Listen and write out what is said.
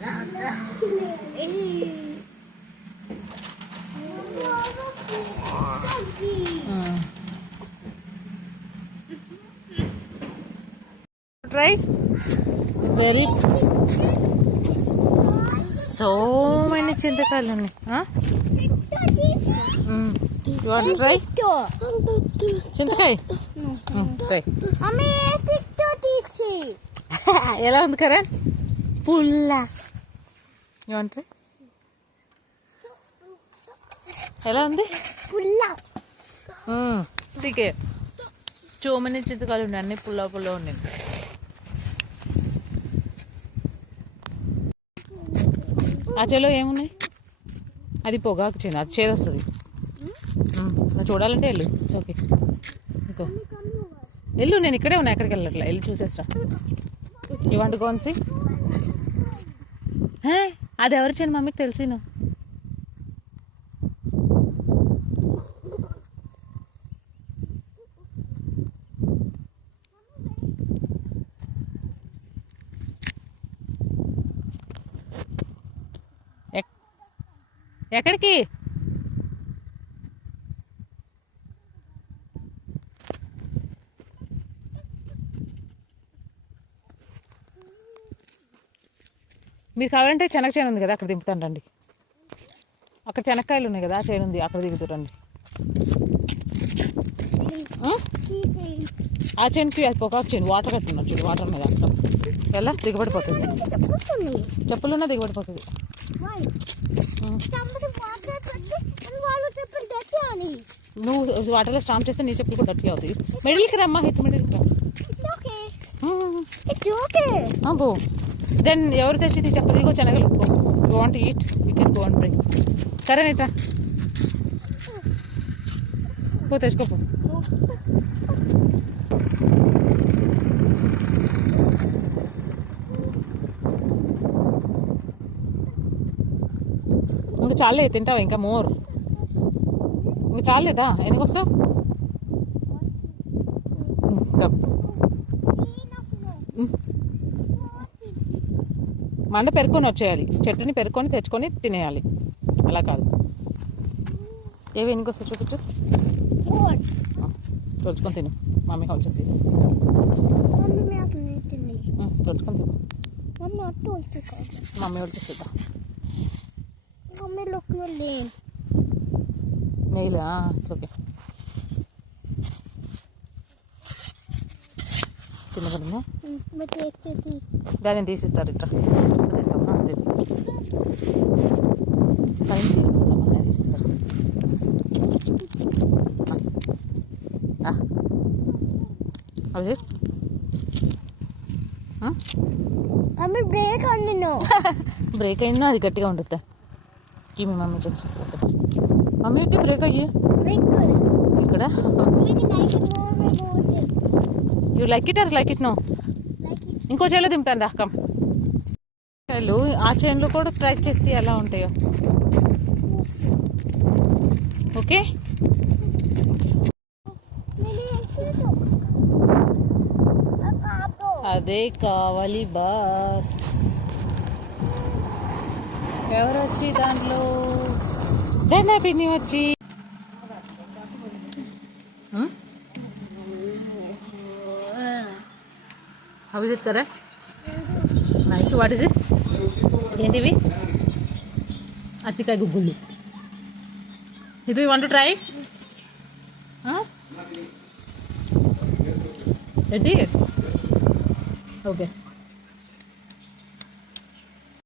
Try. Very. So many చింతకాయలు ఉన్నాయి. You want to try? చింతకాయ. Try. ఎలా ఉంది కరణ్? పుల్ల. You want to try? ఎలా ఉంది? పుల్ల. సీకే. సో many చింతకాయలు ఉన్నాయి, అన్ని పుల్ల పుల్ల ఉన్నాయి. ఆ చేలో ఏమున్నాయి? అది పొగాకు చేను, అది చేదు వస్తుంది. చూడాలంటే వెళ్ళు, ఇట్స్ ఓకే. ఇంకో వెళ్ళు, నేను ఇక్కడే ఉన్నా, ఎక్కడికి వెళ్ళట్లా, వెళ్ళి చూసేస్తా. You want go and see? అది ఎవరి చేను మమ్మీకి తెలిసిను. ఎక్కడికి? మీరు కావాలంటే శనగ చేను ఉంది కదా, అక్కడ దింపుతాను రండి. అక్కడ శనక్కాయలు ఉన్నాయి కదా, ఆ చేను ఉంది, అక్కడ దిగుతారండి. ఆ చేనుకి అది పొగాకు చేను, వాటర్ కట్టున్నారు చూడు, వాటర్ మీద అక్కడ ఎలా దిగబడిపోతుంది. చెప్పులున్నా దిగబడిపోతుంది. నువ్వు వాటర్లో స్టాంప్ చేస్తే నీ చెప్పులు కూడా డర్టీ అవుతాయి. మిడిల్కి రమ్మా, హిట్ మిడిల్కి రా. బో దెన్ ఎవరు తెచ్చి నీ చెప్పదు. ఇగో శనగలు you want eat, you can go and bring. సరే నీట పో, తెచ్చుకోపో. ఇంకా చాలే, తింటావా ఇంకా మోర్? ఇంకా చాలేదా? ఎందుకు వస్తావు? మండ పెరుక్కొని వచ్చేయాలి, చెట్టుని పెరుక్కొని తెచ్చుకొని తినేయాలి, అలా కాదు. ఏవి ఎందుకు వస్తావు చూపించు. తోలుచుకొని తిను, మమ్మీ హోల్ చేసి తోలుచుకొని తిను. మమ్మీ హోల్ చేసేద్దా? నెయ్యిలా ఇట్స్ ఓకే. తినగలము, దాన్ని తీసిస్తారు ఇట్లా తీసిస్తారు. బ్రేక్ అయినా అది గట్టిగా ఉంటుంది. మీ మమ్మీ చెక్ మమ్మీకి బ్రేక్ అయ్యి ఇక్కడ. You like it or like it no? ఇంకో చేలో దింపుతాను రా, కమ్. ఆ చైన్లో కూడా ట్రై చేసి ఎలా ఉంటాయో. ఓకే, అదే కావాలి బాస్. ఎవరు వచ్చి దాంట్లో నా పిన్ని వచ్చి హౌ ఇస్ ఇట్ కదా? నైస్. What is it? ఏంటివి? అత్తికాయ గుగ్గుళ్ళు. ఇది want to try? Ready? Okay.